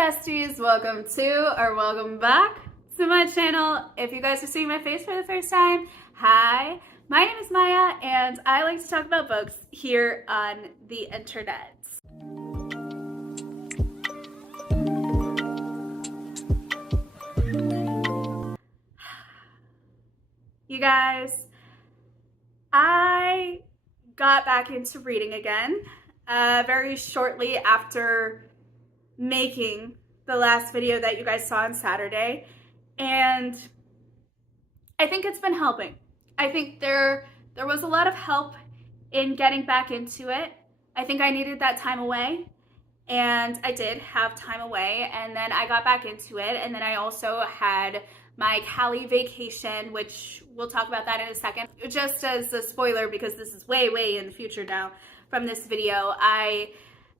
besties, welcome to or welcome back to my channel. If you guys are seeing my face for the first time, hi, my name is Maya and I like to talk about books here on the internet. You guys, I got back into reading again very shortly after making the last video that you guys saw on Saturday, and I think it's been helping. I think there was a lot of help in getting back into it. I think I needed that time away, and I did have time away, and then I got back into it, and then I also had my Cali vacation, which we'll talk about that in a second. Just as a spoiler, because this is way in the future now from this video, I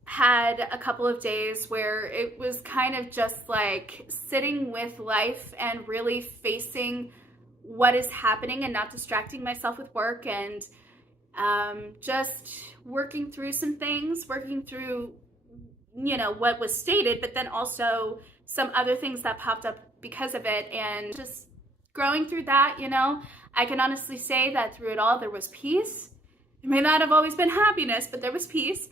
had a couple of days where it was kind of just like sitting with life and really facing what is happening and not distracting myself with work, and just working through some things, working through, you know, what was stated, but then also some other things that popped up because of it, and just growing through that. You know, I can honestly say that through it all there was peace. It may not have always been happiness, but there was peace,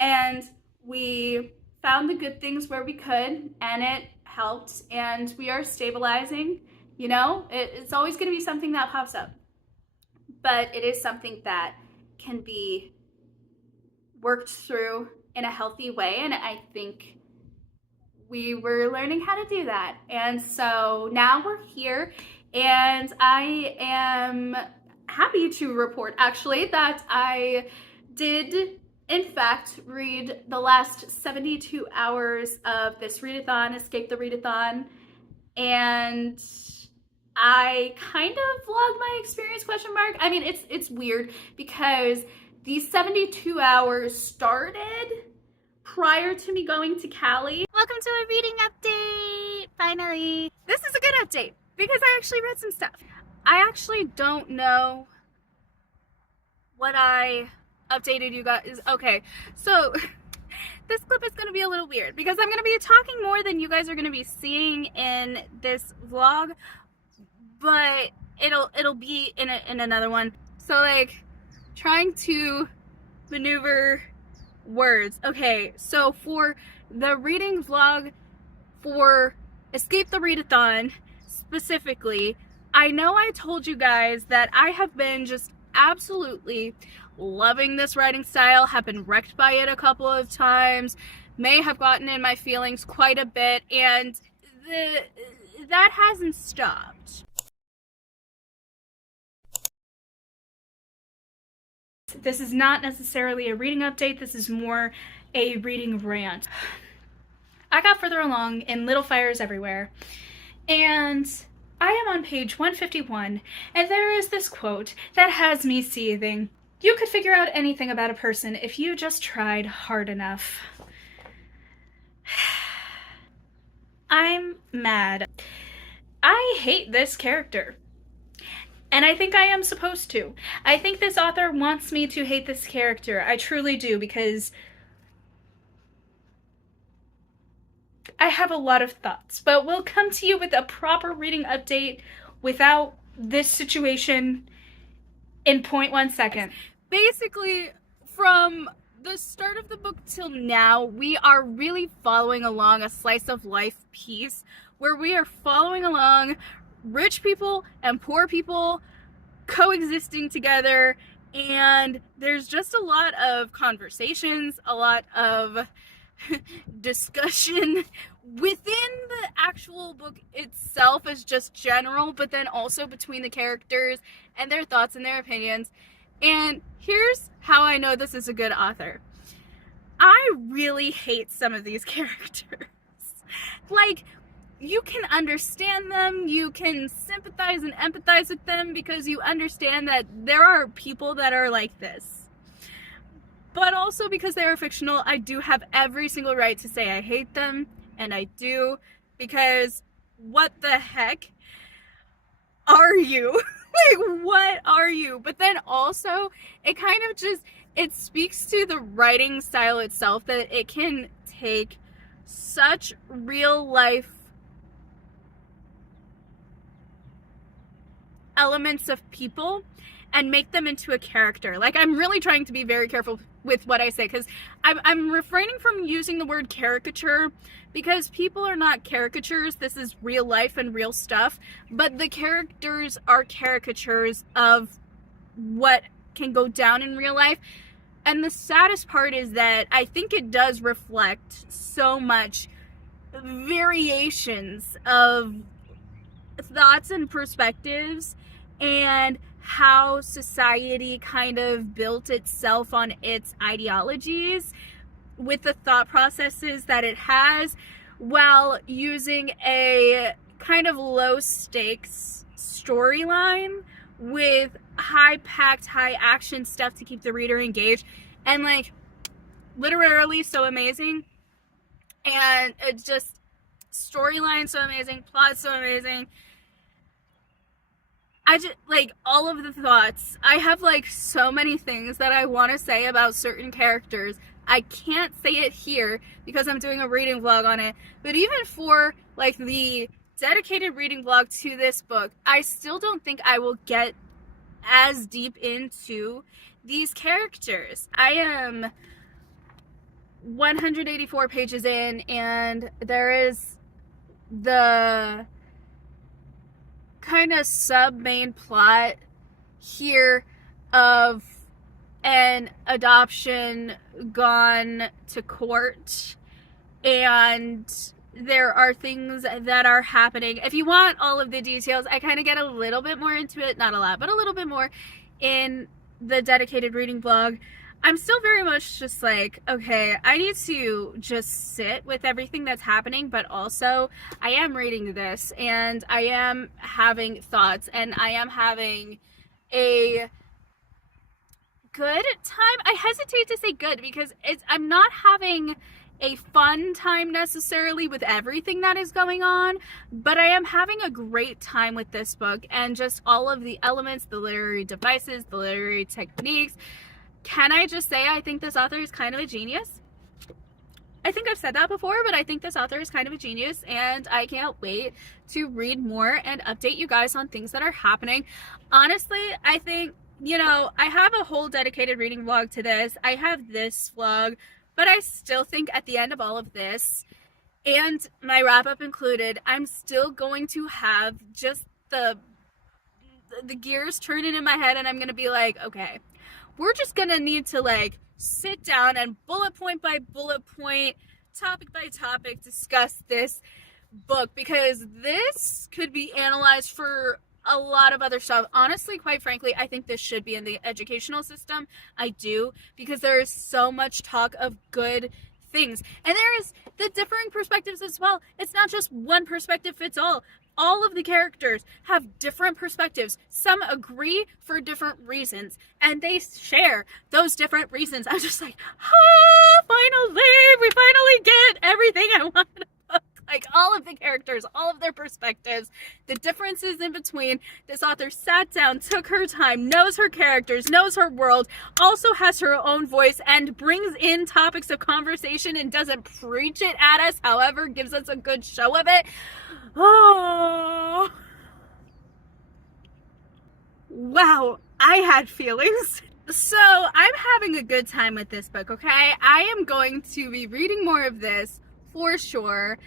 and we found the good things where we could, and it helped, and we are stabilizing. You know, it's always going to be something that pops up, but it is something that can be worked through in a healthy way, and I think we were learning how to do that. And so now we're here, and I am happy to report actually that I did in fact read the last 72 hours of this readathon, Escape the Readathon, and I kind of vlogged my experience, question mark. I mean, it's weird because these 72 hours started prior to me going to Cali. Welcome to a reading update, finally. This is a good update because I actually read some stuff. I actually don't know what I updated you guys. Okay, so this clip is going to be a little weird because I'm going to be talking more than you guys are going to be seeing in this vlog, but it'll be in another one. So like trying to maneuver words. Okay, so for the reading vlog for Escape the Readathon specifically, I know I told you guys that I have been just absolutely loving this writing style, have been wrecked by it a couple of times, may have gotten in my feelings quite a bit, and that hasn't stopped. This is not necessarily a reading update, this is more a reading rant. I got further along in Little Fires Everywhere, and I am on page 151, and there is this quote that has me seething. You could figure out anything about a person if you just tried hard enough. I'm mad. I hate this character. And I think I am supposed to. I think this author wants me to hate this character. I truly do, because I have a lot of thoughts. But we'll come to you with a proper reading update without this situation in 0.1 second. Basically, from the start of the book till now, we are really following along a slice of life piece where we are following along rich people and poor people coexisting together, and there's just a lot of conversations, a lot of discussion within the actual book itself as just general, but then also between the characters and their thoughts and their opinions. And here's how I know this is a good author. I really hate some of these characters. Like, you can understand them, you can sympathize and empathize with them because you understand that there are people that are like this. But also because they are fictional, I do have every single right to say I hate them, and I do, because what the heck are you? Like, what are you? But then also, it kind of just, it speaks to the writing style itself that it can take such real life elements of people and make them into a character. Like, I'm really trying to be very careful with what I say, because I'm refraining from using the word caricature, because people are not caricatures. This is real life and real stuff, but the characters are caricatures of what can go down in real life. And the saddest part is that I think it does reflect so much variations of thoughts and perspectives, and how society kind of built itself on its ideologies with the thought processes that it has, while using a kind of low stakes storyline with high packed, high action stuff to keep the reader engaged, and like literally so amazing. And it's just storyline so amazing, plot so amazing. I just, like, all of the thoughts. I have, like, so many things that I want to say about certain characters. I can't say it here because I'm doing a reading vlog on it. But even for, like, the dedicated reading vlog to this book, I still don't think I will get as deep into these characters. I am 184 pages in, and there is the kind of sub-main plot here of an adoption gone to court, and there are things that are happening. If you want all of the details, I kind of get a little bit more into it, not a lot, but a little bit more in the dedicated reading vlog. I'm still very much just like, okay, I need to just sit with everything that's happening, but also I am reading this and I am having thoughts and I am having a good time. I hesitate to say good because I'm not having a fun time necessarily with everything that is going on, but I am having a great time with this book and just all of the elements, the literary devices, the literary techniques. Can I just say I think this author is kind of a genius? I think I've said that before, but I think this author is kind of a genius, and I can't wait to read more and update you guys on things that are happening. Honestly, I think, you know, I have a whole dedicated reading vlog to this. I have this vlog, but I still think at the end of all of this, and my wrap-up included, I'm still going to have just the gears turning in my head, and I'm going to be like, okay, we're just gonna need to like sit down and bullet point by bullet point, topic by topic, discuss this book, because this could be analyzed for a lot of other stuff. Honestly, quite frankly, I think this should be in the educational system. I do, because there is so much talk of good things, and there is the differing perspectives as well. It's not just one perspective fits all. All of the characters have different perspectives. Some agree for different reasons, and they share those different reasons. I'm just like, finally, we finally get everything I want in a book. Like, all of the characters, all of their perspectives, the differences in between. This author sat down, took her time, knows her characters, knows her world, also has her own voice, and brings in topics of conversation and doesn't preach it at us, however, gives us a good show of it. Oh, wow, I had feelings. So I'm having a good time with this book, okay? I am going to be reading more of this for sure.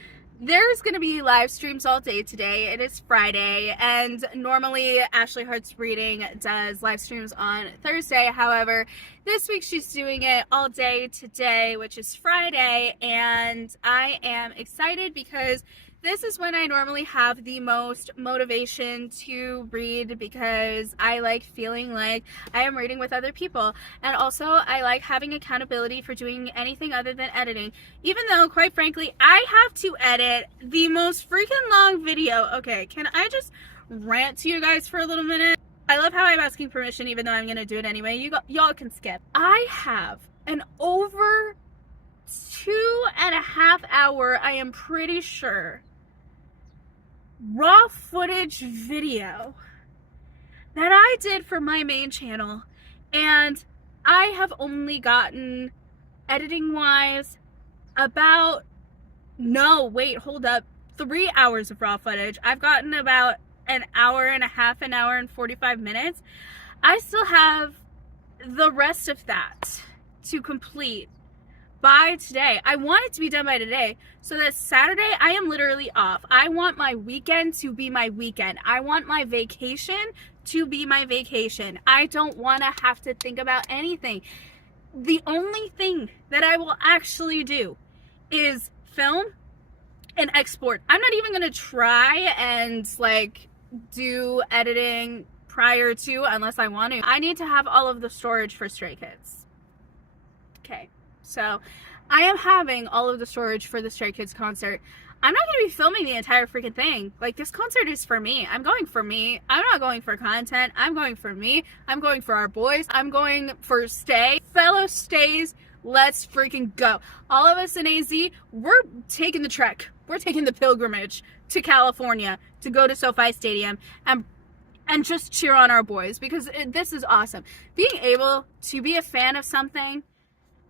There's going to be live streams all day today. It is Friday, and normally Ashley Hart's Reading does live streams on Thursday. However, this week she's doing it all day today, which is Friday, and I am excited because this is when I normally have the most motivation to read, because I like feeling like I am reading with other people. And also, I like having accountability for doing anything other than editing. Even though, quite frankly, I have to edit the most freaking long video. Okay, can I just rant to you guys for a little minute? I love how I'm asking permission even though I'm going to do it anyway. Y'all can skip. I have an over 2.5 hour, I am pretty sure, raw footage video that I did for my main channel, and I have only gotten, editing wise, about No, wait, hold up. 3 hours of raw footage. I've gotten about an hour and a half, an hour and 45 minutes. I still have the rest of that to complete by today. I want it to be done by today so that Saturday I am literally off. I want my weekend to be my weekend. I want my vacation to be my vacation. I don't want to have to think about anything. The only thing that I will actually do is film and export. I'm not even gonna try and like do editing prior to, unless I want to. I need to have all of the storage for Stray Kids. Okay, so I am having all of the storage for the Stray Kids concert. I'm not gonna be filming the entire freaking thing. Like, this concert is for me. I'm going for me. I'm not going for content. I'm going for me. I'm going for our boys. I'm going for Stay. Fellow Stays, let's freaking go. All of us in AZ, we're taking the trek. We're taking the pilgrimage to California to go to SoFi Stadium and just cheer on our boys, because this is awesome. Being able to be a fan of something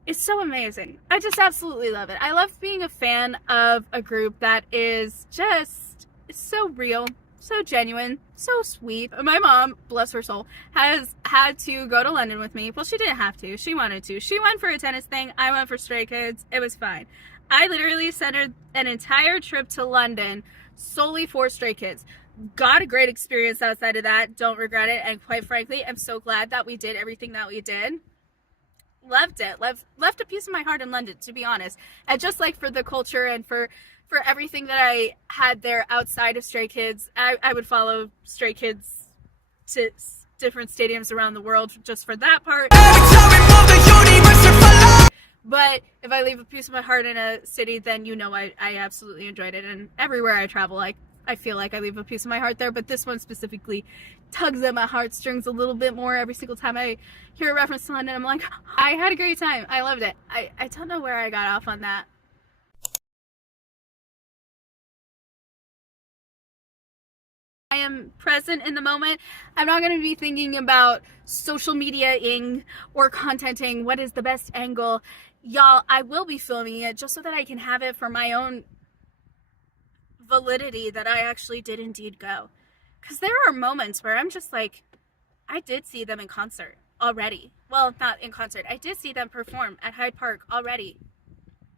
is so amazing. I just absolutely love it. I love being a fan of a group that is just so real, so genuine, so sweet. My mom, bless her soul, has had to go to London with me. Well, she didn't have to. She wanted to. She went for a tennis thing. I went for Stray Kids. It was fine. I literally sent her an entire trip to London solely for Stray Kids. Got a great experience outside of that. Don't regret it. And quite frankly, I'm so glad that we did everything that we did. Loved it. Left a piece of my heart in London, to be honest. And just like for the culture and for everything that I had there outside of Stray Kids, I would follow Stray Kids to different stadiums around the world just for that part. But if I leave a piece of my heart in a city, then you know I absolutely enjoyed it. And everywhere I travel, I feel like I leave a piece of my heart there. But this one specifically tugs at my heartstrings a little bit more every single time I hear a reference to London. I'm like, I had a great time. I loved it. I don't know where I got off on that. I am present in the moment. I'm not going to be thinking about social media-ing or contenting. What is the best angle? Y'all, I will be filming it just so that I can have it for my own validity that I actually did indeed go. Because there are moments where I'm just like, I did see them in concert already. Well, not in concert. I did see them perform at Hyde Park already.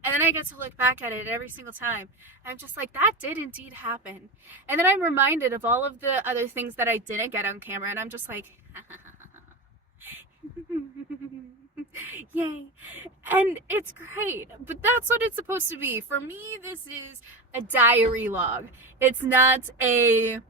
And then I get to look back at it every single time. I'm just like, that did indeed happen. And then I'm reminded of all of the other things that I didn't get on camera. And I'm just like, yay. And it's great. But that's what it's supposed to be. For me, this is a diary log. It's not a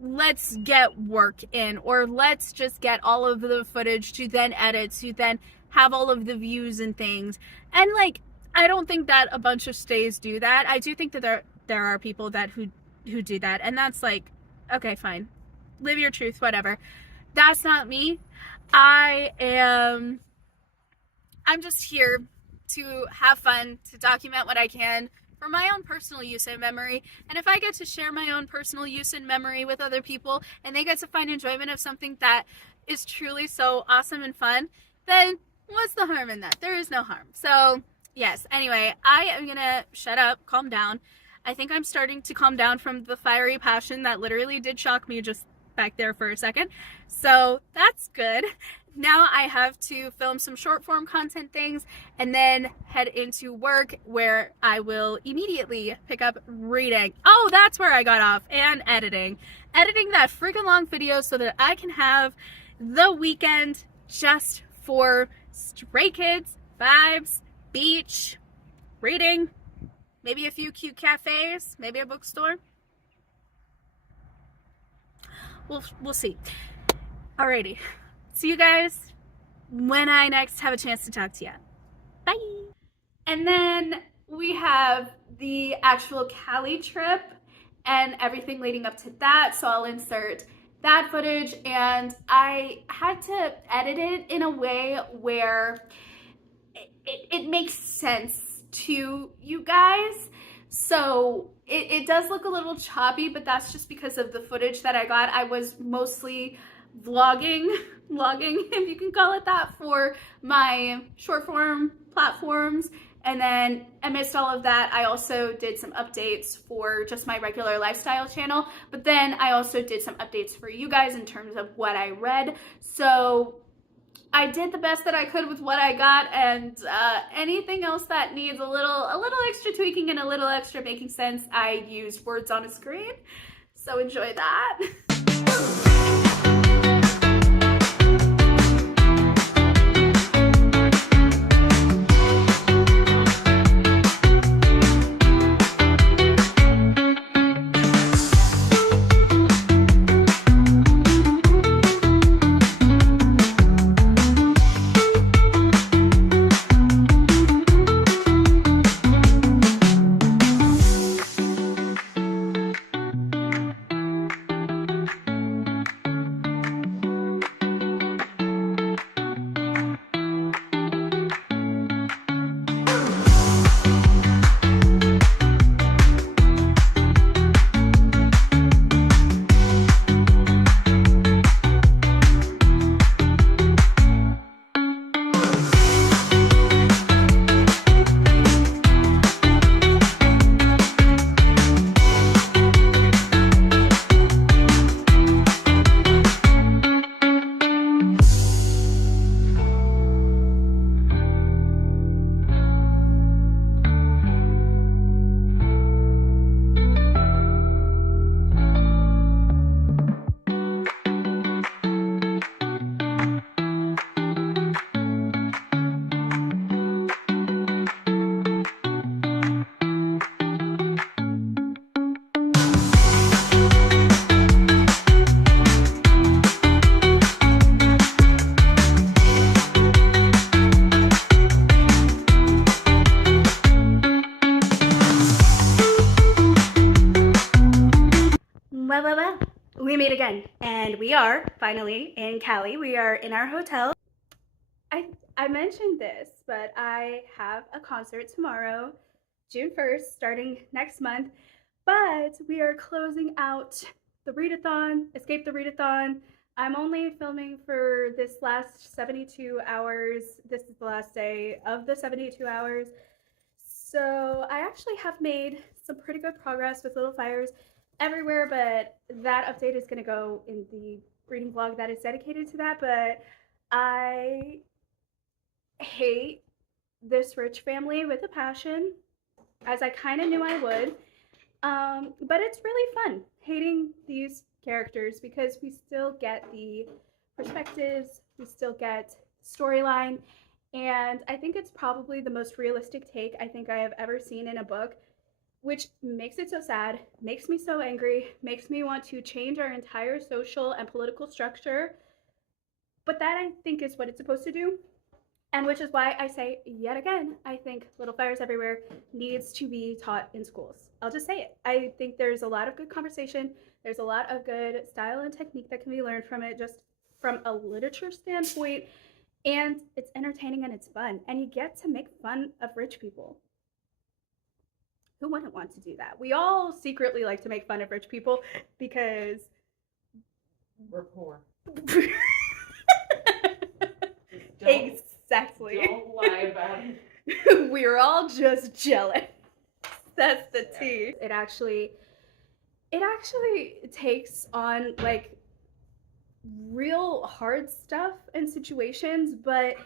let's get work in, or let's just get all of the footage to then edit, to then have all of the views and things. And like, I don't think that a bunch of stays do that. I do think that there are people that who do that, and that's like, okay, fine. Live your truth, whatever. That's not me. I'm just here to have fun, to document what I can for my own personal use and memory. And if I get to share my own personal use and memory with other people, and they get to find enjoyment of something that is truly so awesome and fun, then what's the harm in that? There is no harm. So yes, anyway, I am gonna shut up, calm down. I think I'm starting to calm down from the fiery passion that literally did shock me just back there for a second. So that's good. Now I have to film some short form content things and then head into work, where I will immediately pick up reading. Oh, that's where I got off. And editing. Editing that freaking long video so that I can have the weekend just for Stray Kids, vibes, beach, reading, maybe a few cute cafes, maybe a bookstore. We'll see. Alrighty. See you guys when I next have a chance to talk to you. Bye. And then we have the actual Cali trip and everything leading up to that. So I'll insert that footage, and I had to edit it in a way where it makes sense to you guys. So it does look a little choppy, but that's just because of the footage that I got. I was mostly vlogging, if you can call it that, for my short form platforms, And then amidst all of that, I also did some updates for just my regular lifestyle channel, but then I also did some updates for you guys in terms of what I read. So I did the best that I could with what I got, and anything else that needs a little extra tweaking and a little extra making sense, I used words on a screen. So enjoy that. Well, we made again, and we are finally in Cali. We are in our hotel. I mentioned this, but I have a concert tomorrow, June 1st, starting next month, but we are closing out the readathon, Escape the Readathon. I'm only filming for this last 72 hours. This is the last day of the 72 hours. So I actually have made some pretty good progress with Little Fires everywhere, but that update is going to go in the reading vlog that is dedicated to that. But I hate this rich family with a passion, as I kind of knew I would. But it's really fun hating these characters because we still get the perspectives, we still get storyline, and I think it's probably the most realistic take I think I have ever seen in a book, which makes it so sad, makes me so angry, makes me want to change our entire social and political structure. But that, I think, is what it's supposed to do. And which is why I say, yet again, I think Little Fires Everywhere needs to be taught in schools. I'll just say it. I think there's a lot of good conversation. There's a lot of good style and technique that can be learned from it, just from a literature standpoint. And it's entertaining and it's fun. And you get to make fun of rich people. Who wouldn't want to do that? We all secretly like to make fun of rich people because we're poor. Exactly. Don't lie about it. We're all just jealous. That's the tea. It actually takes on like real hard stuff and situations, but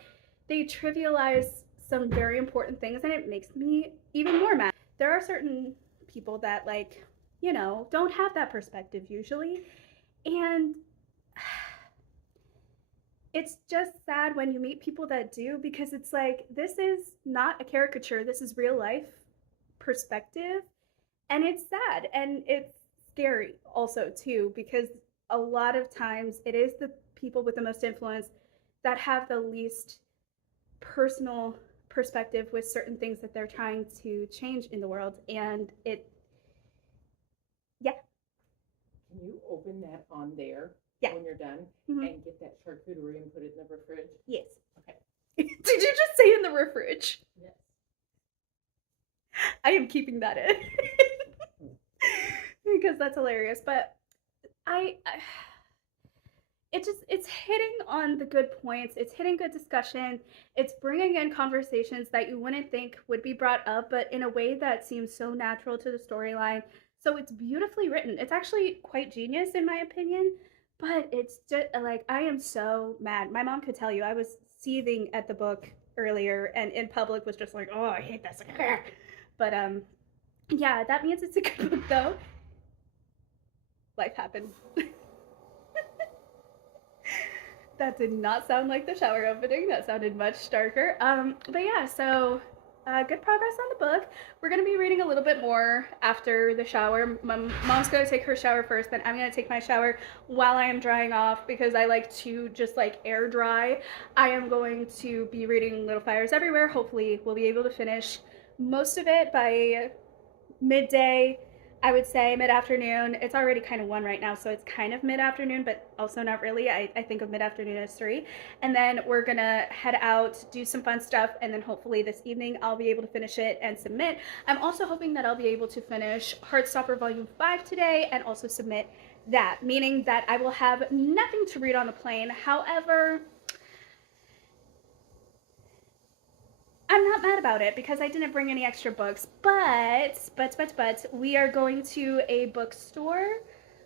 they trivialize some very important things, and it makes me even more mad. There are certain people that, like, you know, don't have that perspective usually, and it's just sad when you meet people that do, because it's like, this is not a caricature, this is real life perspective, and it's sad and it's scary also too, because a lot of times it is the people with the most influence that have the least personal perspective with certain things that they're trying to change in the world. And it, yeah. Can you open that on there? Yeah. When you're done, and get that charcuterie and put it in the fridge? Yes. Okay. Did you just say in the fridge? Yes. I am keeping that in because that's hilarious. But I it's hitting on the good points, it's hitting good discussion, it's bringing in conversations that you wouldn't think would be brought up, but in a way that seems so natural to the storyline. So it's beautifully written. It's actually quite genius in my opinion, but it's just like I am so mad. My mom could tell you I was seething at the book earlier and in public was just like, oh, I hate this. But yeah, that means it's a good book though. Life happened. That did not sound like the shower opening. That sounded much darker. But yeah, so good progress on the book. We're gonna be reading a little bit more after the shower. Mom's gonna take her shower first, then I'm gonna take my shower while I am drying off because I like to just like air dry. I am going to be reading Little Fires Everywhere. Hopefully, we'll be able to finish most of it by midday. I would say mid-afternoon. It's already kind of 1 right now, so it's kind of mid-afternoon, but also not really. I think of mid-afternoon as 3. And then we're gonna head out, do some fun stuff, and then hopefully this evening I'll be able to finish it and submit. I'm also hoping that I'll be able to finish Heartstopper Volume 5 today and also submit that, meaning that I will have nothing to read on the plane. However, I'm not mad about it because I didn't bring any extra books, but we are going to a bookstore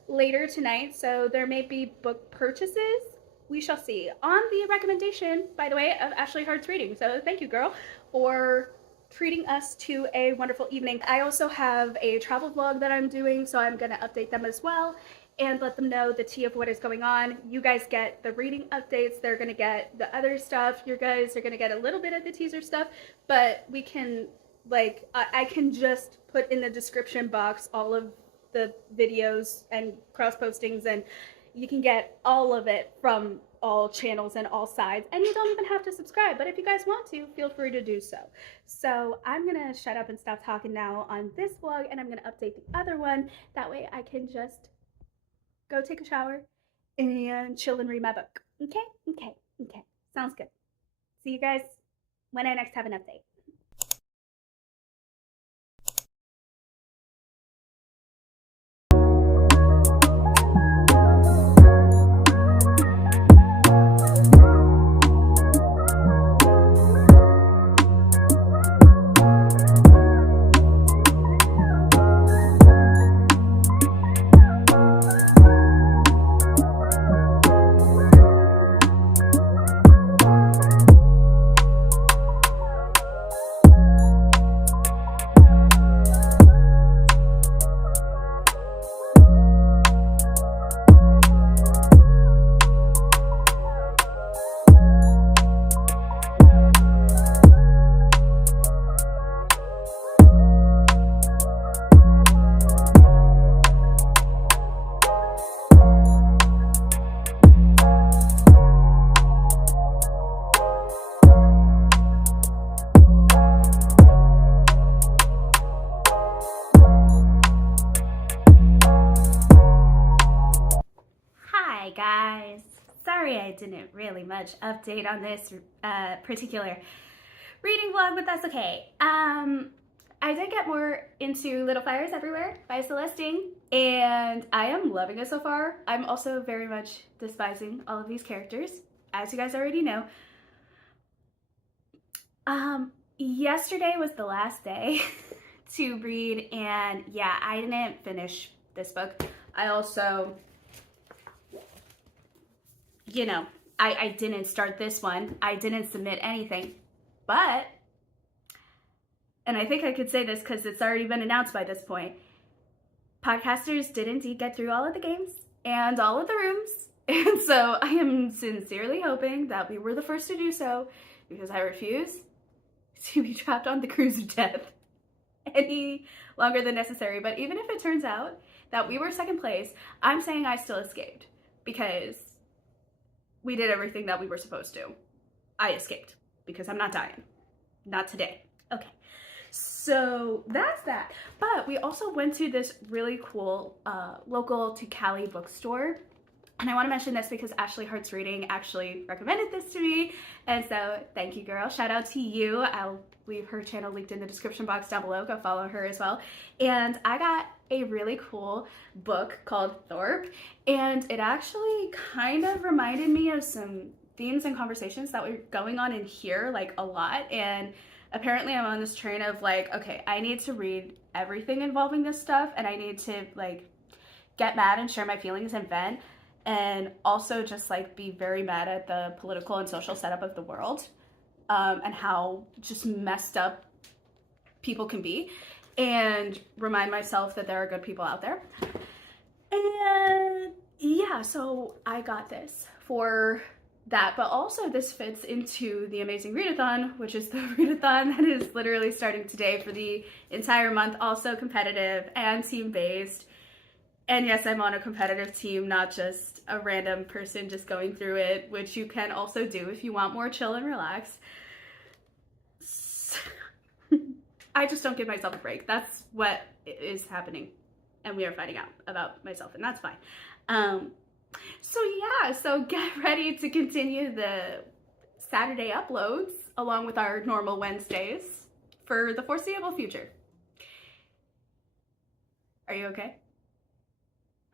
later tonight, so there may be book purchases. We shall see. On the recommendation, by the way, of Ashley Hart's reading. So thank you, girl, for treating us to a wonderful evening. I also have a travel vlog that I'm doing, so I'm gonna update them as well and let them know the tea of what is going on. You guys get the reading updates. They're gonna get the other stuff. You guys are gonna get a little bit of the teaser stuff, but we can, like, I can just put in the description box all of the videos and cross postings, and you can get all of it from all channels and all sides, and you don't even have to subscribe, but if you guys want to, feel free to do so. So I'm gonna shut up and stop talking now on this vlog, and I'm gonna update the other one. That way I can just go take a shower and chill and read my book. Okay. Sounds good. See you guys when I next have an update. Hi guys, sorry I didn't really much update on this particular reading vlog, but that's okay. I did get more into Little Fires Everywhere by Celestine, and I am loving it so far. I'm also very much despising all of these characters, as you guys already know. Yesterday was the last day to read, and yeah, I didn't finish this book. I also, you know, I didn't start this one. I didn't submit anything, but, and I think I could say this because it's already been announced by this point, podcasters did indeed get through all of the games and all of the rooms, and so I am sincerely hoping that we were the first to do so, because I refuse to be trapped on the cruise of death any longer than necessary. But even if it turns out that we were second place, I'm saying I still escaped because we did everything that we were supposed to. I escaped because I'm not dying. Not today. Okay. So that's that. But we also went to this really cool local to Cali bookstore. And I want to mention this because Ashley Hearts Reading actually recommended this to me. And so thank you, girl. Shout out to you. I'll leave her channel linked in the description box down below. Go follow her as well. And I got a really cool book called Thorpe. And it actually kind of reminded me of some themes and conversations that were going on in here, like a lot. And apparently I'm on this train of like, okay, I need to read everything involving this stuff. And I need to like get mad and share my feelings and vent. And also just like be very mad at the political and social setup of the world, and how just messed up people can be, and remind myself that there are good people out there. And yeah, so I got this for that, but also this fits into the Amazing Readathon, which is the readathon that is literally starting today for the entire month, also competitive and team-based. And yes, I'm on a competitive team, not just a random person just going through it, which you can also do if you want more chill and relax. I just don't give myself a break. That's what is happening. And we are finding out about myself, and that's fine. So yeah, so get ready to continue the Saturday uploads along with our normal Wednesdays for the foreseeable future. Are you okay?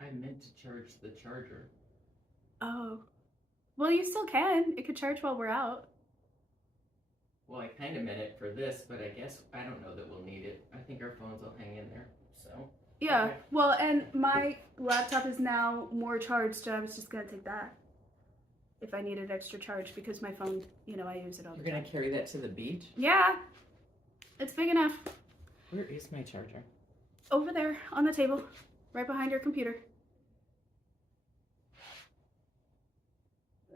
I meant to charge the charger. Oh. Well, you still can. It could charge while we're out. Well, I kind of meant it for this, but I guess I don't know that we'll need it. I think our phones will hang in there, so. Yeah, Okay. well, and my laptop is now more charged, so I was just gonna take that if I needed extra charge because my phone, you know, I use it all the You're time. gonna carry that to the beach? Yeah, it's big enough. Where is my charger? Over there on the table, right behind your computer.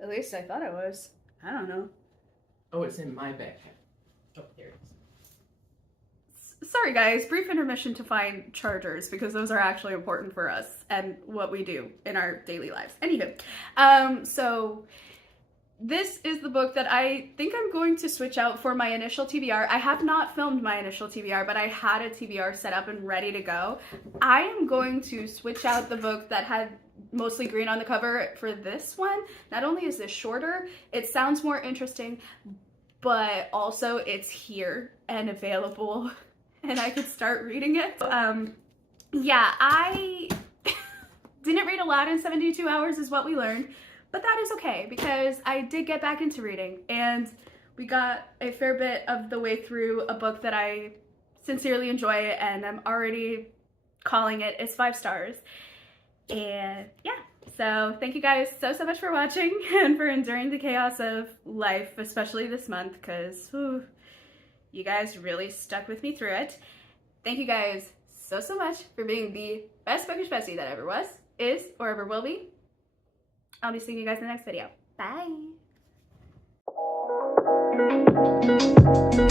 At least I thought it was. I don't know. Oh, it's in my backpack. Oh, there it is. Sorry guys, brief intermission to find chargers because those are actually important for us and what we do in our daily lives. Anywho, so this is the book that I think I'm going to switch out for my initial TBR. I have not filmed my initial TBR, but I had a TBR set up and ready to go. I am going to switch out the book that had mostly green on the cover for this one. Not only is this shorter, it sounds more interesting, but also it's here and available and I could start reading it. Yeah, I didn't read aloud in 72 hours is what we learned, but that is okay because I did get back into reading and we got a fair bit of the way through a book that I sincerely enjoy and I'm already calling it is 5 stars. And yeah, so thank you guys so much for watching and for enduring the chaos of life, especially this month, because you guys really stuck with me through it. Thank you guys so much for being the best bookish bestie that ever was, is, or ever will be. I'll be seeing you guys in the next video. Bye!